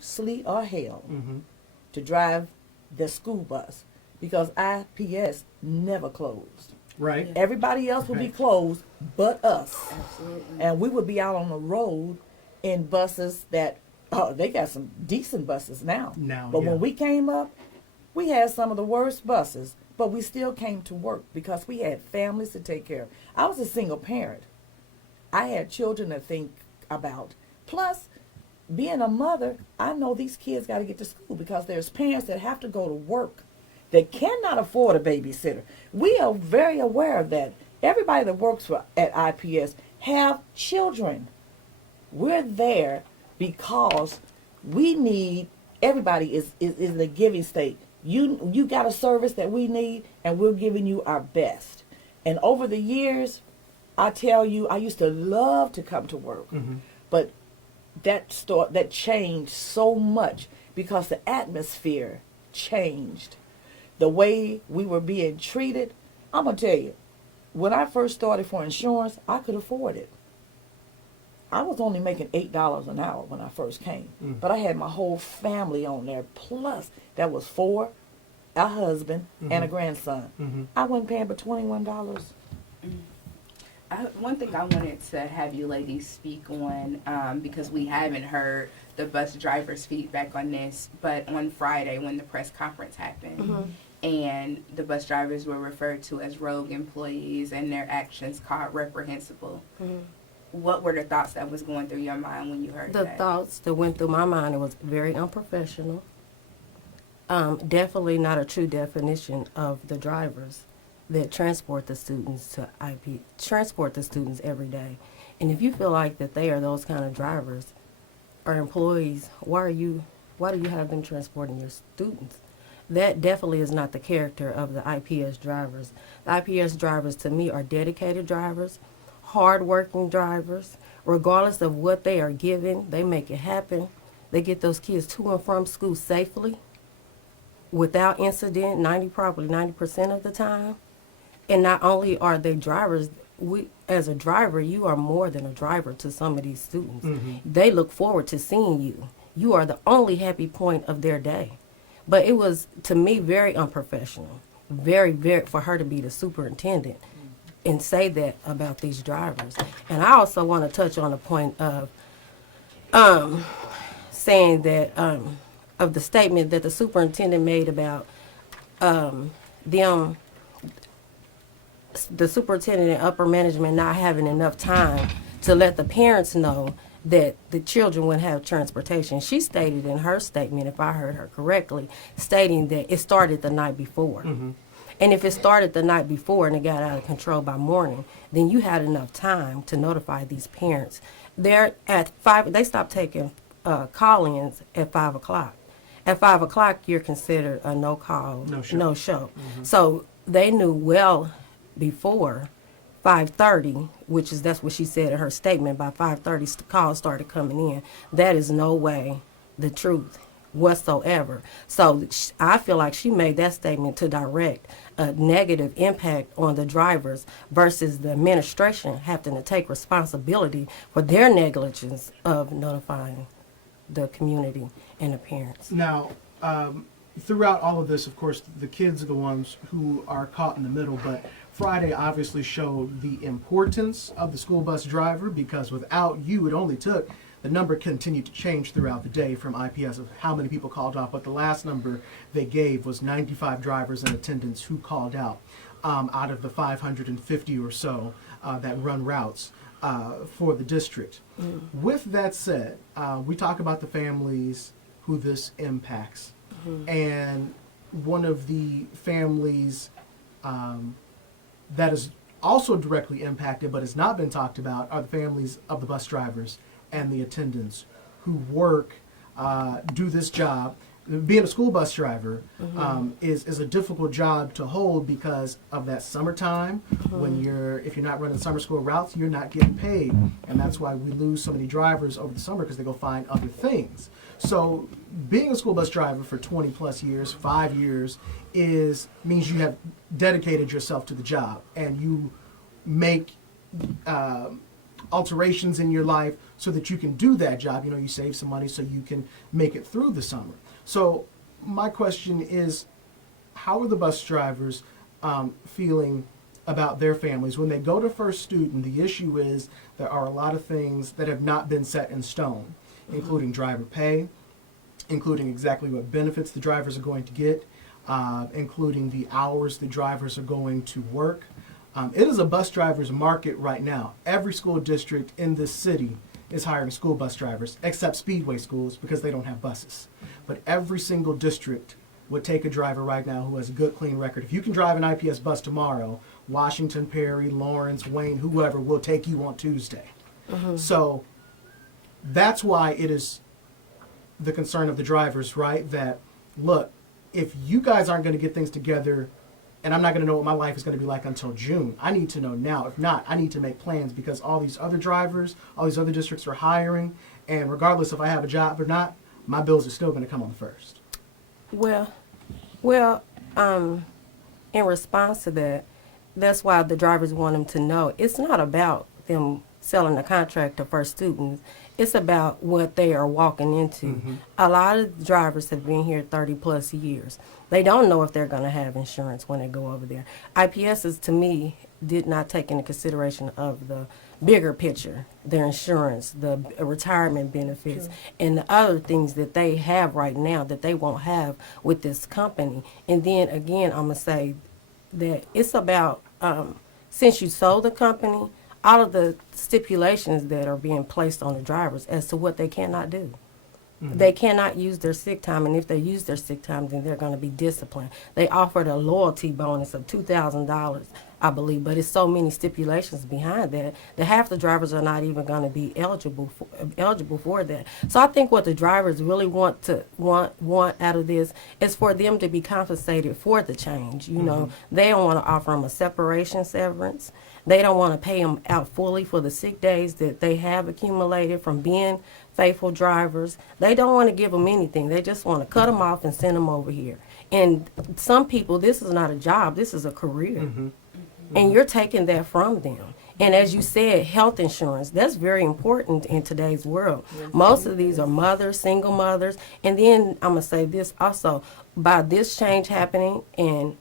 sleet, or hail to drive the school bus because IPS never closed. Right. Everybody else would be closed but us. Absolutely. And we would be out on the road in buses that, oh, they got some decent buses now. But when we came up, we had some of the worst buses, but we still came to work because we had families to take care of. I was a single parent. I had children to think about. Plus, being a mother, I know these kids got to get to school because there's parents that have to go to work that cannot afford a babysitter. We are very aware of that. Everybody that works at IPS have children. We're there because we need, everybody is in a giving state. You got a service that we need, and we're giving you our best. And over the years, I tell you, I used to love to come to work, but that changed so much because the atmosphere changed. The way we were being treated, I'm going to tell you, when I first started for insurance, I could afford it. I was only making $8 an hour when I first came, but I had my whole family on there. Plus, that was 4, a husband, and a grandson. I wasn't paying but $21. One thing I wanted to have you ladies speak on, because we haven't heard the bus drivers' feedback on this, but on Friday when the press conference happened, and the bus drivers were referred to as rogue employees and their actions called reprehensible. What were the thoughts that was going through your mind when you heard that? The thoughts that went through my mind, it was very unprofessional. Definitely not a true definition of the drivers that transport the students to transport the students every day. And if you feel like that they are those kind of drivers or employees, why do you have them transporting your students? That definitely is not the character of the IPS drivers. The IPS drivers, to me, are dedicated drivers, hard-working drivers. Regardless of what they are given, they make it happen. They get those kids to and from school safely, without incident, probably 90% of the time. And not only are they drivers, as a driver, you are more than a driver to some of these students. They look forward to seeing you. You are the only happy point of their day. But it was, to me, very unprofessional, very, for her to be the superintendent and say that about these drivers. And I also want to touch on the point of saying that, of the statement that the superintendent made about the superintendent and upper management not having enough time to let the parents know that the children would have transportation. She stated in her statement, if I heard her correctly, stating that it started the night before. And if it started the night before and it got out of control by morning, then you had enough time to notify these parents. They're at 5, they stopped taking call-ins at 5 o'clock. At 5 o'clock, you're considered a no-call, no-show. So they knew well before 5:30, that's what she said in her statement. By 5:30, the calls started coming in. That is no way the truth whatsoever. So I feel like she made that statement to direct a negative impact on the drivers versus the administration having to take responsibility for their negligence of notifying the community and the parents. Now, throughout all of this, of course, the kids are the ones who are caught in the middle, but Friday obviously showed the importance of the school bus driver, because without you, it only took, the number continued to change throughout the day from IPS of how many people called off, but the last number they gave was 95 drivers in attendance who called out of the 550 or so that run routes for the district. With that said, we talk about the families who this impacts. And one of the families that is also directly impacted but has not been talked about are the families of the bus drivers and the attendants who work, do this job. Being a school bus driver is a difficult job to hold because of that summertime. When if you're not running summer school routes, you're not getting paid, and that's why we lose so many drivers over the summer, because they go find other things. So being a school bus driver for 20 plus years, 5 years, means you have dedicated yourself to the job, and you make alterations in your life so that you can do that job. You know, you save some money so you can make it through the summer. So my question is, how are the bus drivers feeling about their families? When they go to first student, the issue is there are a lot of things that have not been set in stone, including driver pay, including exactly what benefits the drivers are going to get, including the hours the drivers are going to work. It is a bus driver's market right now. Every school district in this city is hiring school bus drivers, except Speedway schools because they don't have buses. But every single district would take a driver right now who has a good, clean record. If you can drive an IPS bus tomorrow, Washington, Perry, Lawrence, Wayne, whoever will take you on Tuesday. So that's why it is the concern of the drivers, right? That, look, if you guys aren't going to get things together, and I'm not going to know what my life is going to be like until June, I need to know now. If not, I need to make plans because all these other drivers, all these other districts are hiring, and regardless if I have a job or not, my bills are still going to come on the first. Well, in response to that, that's why the drivers want them to know it's not about them selling a contract to first students. It's about what they are walking into. A lot of drivers have been here 30 plus years. They don't know if they're going to have insurance when they go over there. IPSs, to me, did not take into consideration of the bigger picture, their insurance, the retirement benefits, and the other things that they have right now that they won't have with this company. And then again, I'm going to say that it's about, since you sold the company, all of the stipulations that are being placed on the drivers as to what they cannot do. They cannot use their sick time, and if they use their sick time, then they're going to be disciplined. They offered a loyalty bonus of $2,000, I believe, but it's so many stipulations behind that half the drivers are not even going to be eligible for that. So I think what the drivers really want out of this is for them to be compensated for the change. You know, they don't want to offer them a severance. They don't want to pay them out fully for the sick days that they have accumulated from being faithful drivers. They don't want to give them anything. They just want to cut them off and send them over here. And some people, this is not a job. This is a career. And you're taking that from them. And as you said, health insurance, that's very important in today's world. Most of these are mothers, single mothers. And then I'm going to say this also, by this change happening and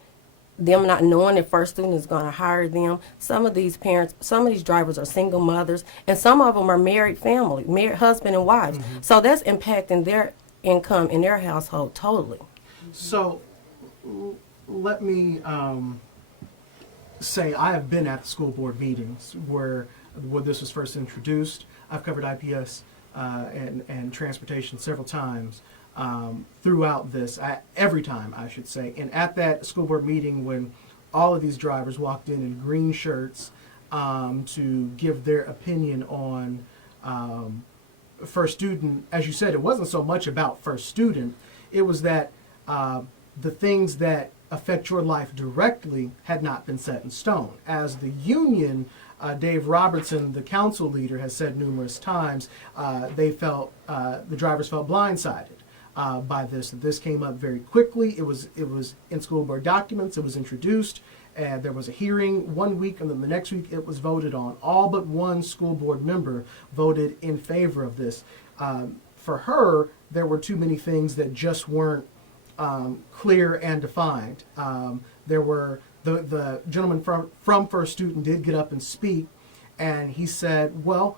them not knowing if first student is going to hire them, some of these parents, some of these drivers are single mothers, and some of them are married family, married husband and wives. So that's impacting their income in their household totally. So let me say I have been at the school board meetings where this was first introduced. I've covered IPS and transportation several times. Throughout this, every time I should say, and at that school board meeting when all of these drivers walked in green shirts to give their opinion on first student, as you said, it wasn't so much about first student, it was that the things that affect your life directly had not been set in stone. As the union, Dave Robertson, the council leader, has said numerous times, the drivers felt blindsided by this. This came up very quickly. It was in school board documents. It was introduced, and there was a hearing 1 week, and then the next week it was voted on. All but one school board member voted in favor of this. For her, there were too many things that just weren't clear and defined. There were the gentleman from First Student did get up and speak, and he said, well,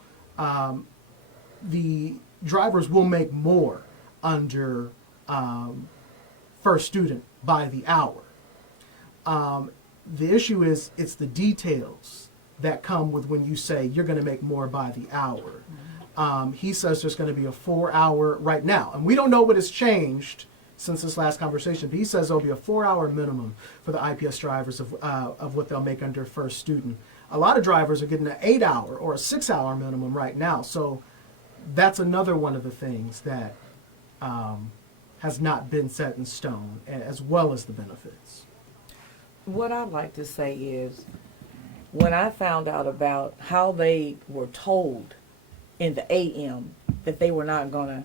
the drivers will make more under First Student by the hour. The issue is it's the details that come with when you say you're going to make more by the hour. He says there's going to be a 4-hour right now, and we don't know what has changed since this last conversation, but he says there'll be a 4-hour minimum for the IPS drivers of what they'll make under First Student. A lot of drivers are getting an 8-hour or a 6-hour minimum right now, so that's another one of the things that has not been set in stone, as well as the benefits. What I'd like to say is, when I found out about how they were told in the AM that they were not going to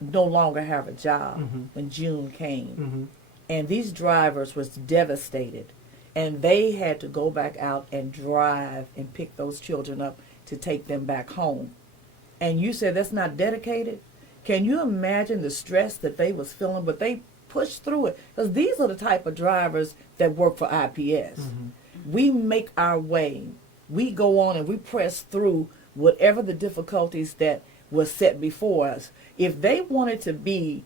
no longer have a job when June came, and these drivers was devastated, and they had to go back out and drive and pick those children up to take them back home. and you said that's not dedicated, can you imagine the stress that they was feeling? But they pushed through it, because these are the type of drivers that work for IPS. We make our way. We go on and we press through whatever the difficulties that was set before us. If they wanted to be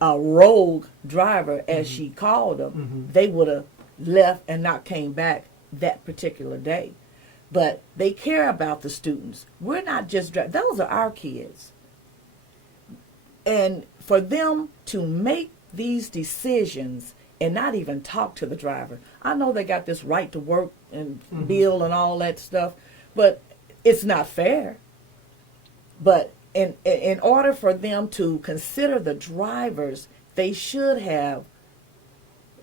a rogue driver, as she called them, they would have left and not came back that particular day. But they care about the students. We're not just those are our kids. And for them to make these decisions and not even talk to the driver. I know they got this right to work and bill and all that stuff, but it's not fair. But in order for them to consider the drivers, they should have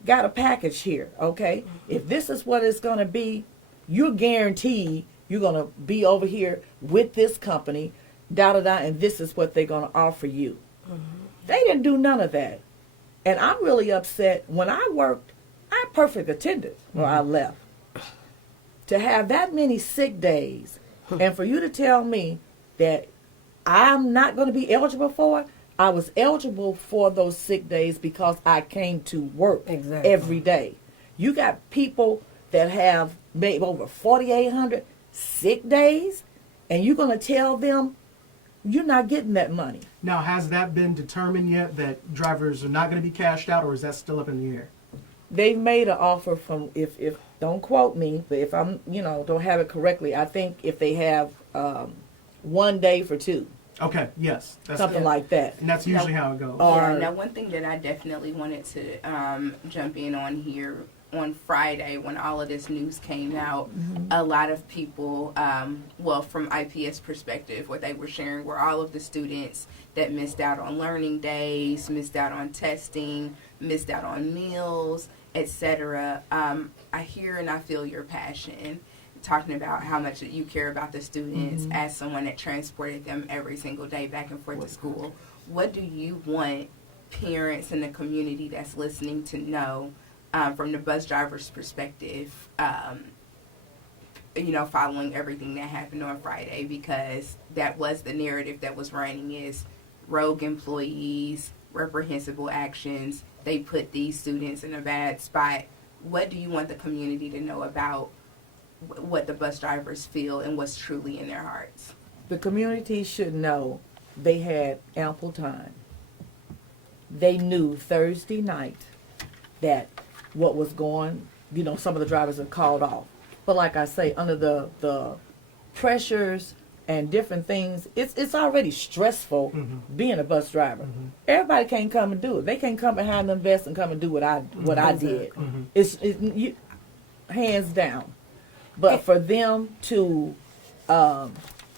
got a package here, okay? If this is what it's going to be, you're guaranteed you're going to be over here with this company, da-da-da, and this is what they're going to offer you. They didn't do none of that. And I'm really upset. When I worked, I had perfect attendance when I left. To have that many sick days, and for you to tell me that I'm not going to be eligible for it, I was eligible for those sick days because I came to work every day. You got people that have maybe over 4,800 sick days, and you're going to tell them you're not getting that money. Now, has that been determined yet, that drivers are not going to be cashed out, or is that still up in the air? They've made an offer from, if don't quote me, but if I'm, don't have it correctly, I think if they have 1 day for two. Okay, yes. That's something like that. And that's usually how it goes. Now, one thing that I definitely wanted to jump in on here, on Friday when all of this news came out, a lot of people, from IPS Perspective, what they were sharing were all of the students that missed out on learning days, missed out on testing, missed out on meals, etc. I hear and I feel your passion, talking about how much you care about the students as someone that transported them every single day back and forth to school. What do you want parents in the community that's listening to know from the bus driver's perspective, following everything that happened on Friday? Because that was the narrative that was running, is rogue employees, reprehensible actions. They put these students in a bad spot. What do you want the community to know about what the bus drivers feel and what's truly in their hearts? The community should know they had ample time. They knew Thursday night that what was going, some of the drivers have called off. But like I say, under the pressures and different things, it's already stressful being a bus driver. Everybody can't come and do it. They can't come behind them vests and come and do what I did. It's hands down. But for them to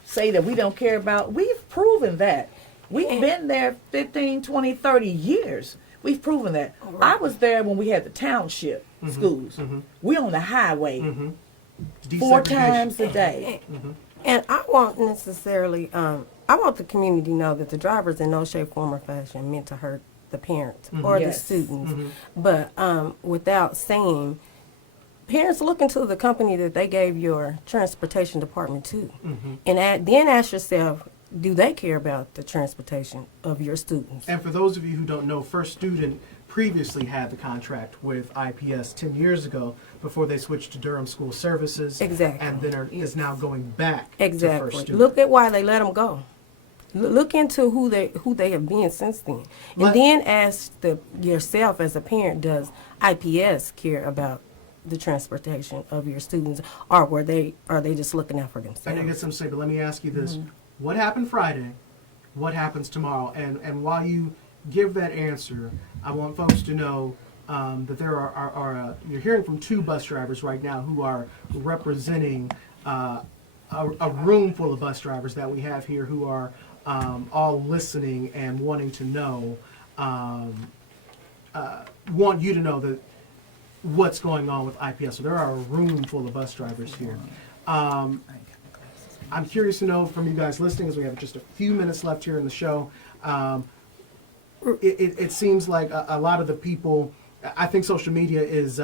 say that we don't care about, we've proven that. We've been there 15, 20, 30 years. We've proven that. I was there when we had the township schools. We on the highway 4 times a day. And I won't necessarily, I want the community to know that the drivers in no shape, form, or fashion meant to hurt the parents or the students. But without saying, parents, look into the company that they gave your transportation department to. And then ask yourself, do they care about the transportation of your students? And for those of you who don't know, First Student previously had the contract with IPS 10 years ago before they switched to Durham School Services. Exactly. And then is now going back to First Student. Look at why they let them go. Look into who they have been since then. And then ask yourself as a parent, does IPS care about the transportation of your students, or are they just looking out for themselves? I get some say, but let me ask you this. What happened Friday? What happens tomorrow? And while you give that answer, I want folks to know that there are you're hearing from 2 bus drivers right now who are representing a room full of bus drivers that we have here who are all listening and wanting to know, want you to know that what's going on with IPS. So there are a room full of bus drivers here. I'm curious to know from you guys listening, as we have just a few minutes left here in the show. It seems like a lot of the people, I think social media is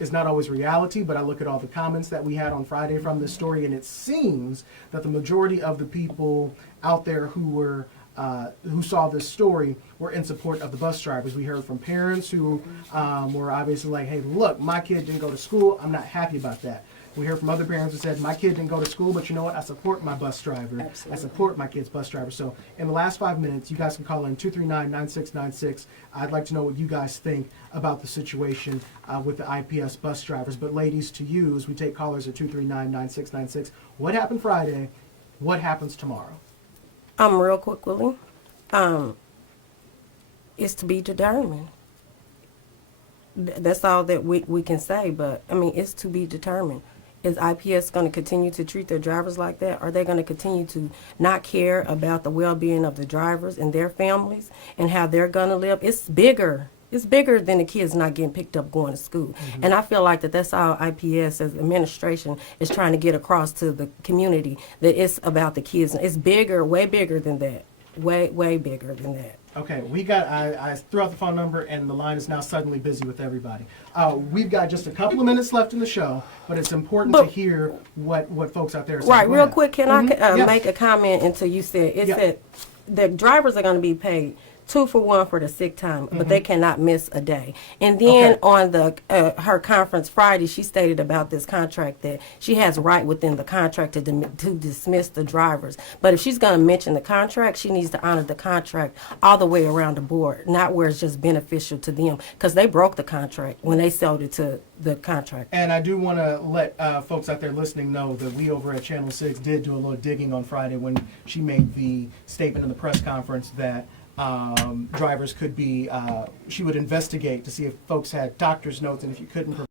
is not always reality, but I look at all the comments that we had on Friday from this story, and it seems that the majority of the people out there who saw this story were in support of the bus drivers. We heard from parents who were obviously like, hey, look, my kid didn't go to school. I'm not happy about that. We heard from other parents who said, my kid didn't go to school, but you know what? I support my bus driver. Absolutely. I support my kid's bus driver. So in the last 5 minutes, you guys can call in 239-9696. I'd like to know what you guys think about the situation with the IPS bus drivers. But ladies, to you, as we take callers at 239-9696, what happened Friday? What happens tomorrow? Real quickly, it's to be determined. That's all that we can say, but I mean, it's to be determined. Is IPS going to continue to treat their drivers like that? Are they going to continue to not care about the well-being of the drivers and their families and how they're going to live? It's bigger. It's bigger than the kids not getting picked up going to school. Mm-hmm. And I feel like that's how IPS as administration is trying to get across to the community, that it's about the kids. It's bigger, way bigger than that. Way bigger than that. Okay, I threw out the phone number, and the line is now suddenly busy with everybody. We've got just a couple of minutes left in the show, but it's important to hear what folks out there are saying. Right, real quick, can I Yes. make a comment until you said, it Yeah. said the drivers are going to be paid 2 for 1 for the sick time, but they cannot miss a day. And then on the her conference Friday, she stated about this contract that she has right within the contract to dismiss the drivers. But if she's going to mention the contract, she needs to honor the contract all the way around the board, not where it's just beneficial to them, because they broke the contract when they sold it to the contract. And I do want to let folks out there listening know that we over at Channel 6 did do a little digging on Friday when she made the statement in the press conference that drivers could be, she would investigate to see if folks had doctor's notes, and if you couldn't